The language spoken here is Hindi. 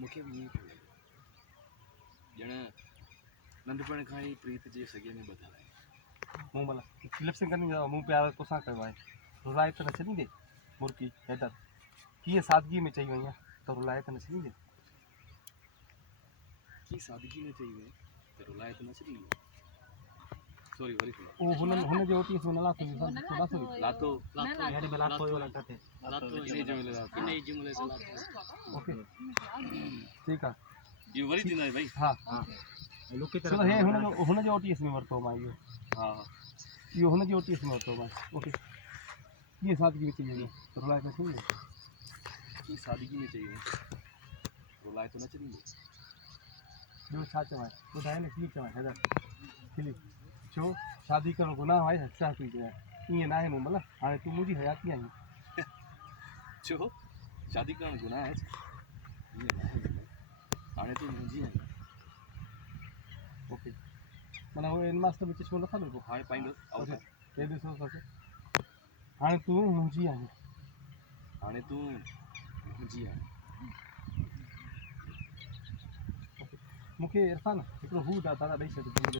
मूंखे बि ईअं पियो लॻे ॼण नंढपण खां ई प्रीत जे सॻे में ॿधल आहे। मूं भला लिपसिंग करनी मूं प्यार तोसां कयो आहे रुलाए त न छॾींदे मुर्की हैदर कीअं सादगी में चई वई आहे त रुलाए त न छॾींदे की सादगी में चई वई त रुलाए त न छॾींदे सॉरी वरी उहो हुन जो ओटीएस में न लाथो लाथो हेड में लाथो वाला काथे लाथो इन जुमिले लाथो इन जुमिले से लाथो। ओके ठीकु आहे इहो वरी थींदो आहे भाई। हा हा लुकी तरह हे हुन जो ओटीएस में वरितो मां इहो हा इहो हुन जो ओटीएस में वरितो मां ओके कीअं सादगी में चई वई रुलाए त छॾींदे की सादगी में चई वई रुलाए त न छॾींदे ॿियो छा चवां ॿुधाए न कीअं चवां हैदर खिली छो शादी करणु गुनाह आहे छा तूं चवां ईअं न आहे मूं भला हाणे तूं मुंहिंजी हयाती आहीं छो शादी करणु गुनाह आहे ईअं न आहे हाणे तूं मुंहिंजी आहीं। ओके माना उहो इन मास्टर में चश्मो नथा लॻो हाणे पाईंदो ओके हे ॾिसो हाणे तूं मुंहिंजी आहीं हाणे तूं मुंहिंजी आहीं। मूंखे इरफान हिकिड़ो हू दादा ॾेई छॾियो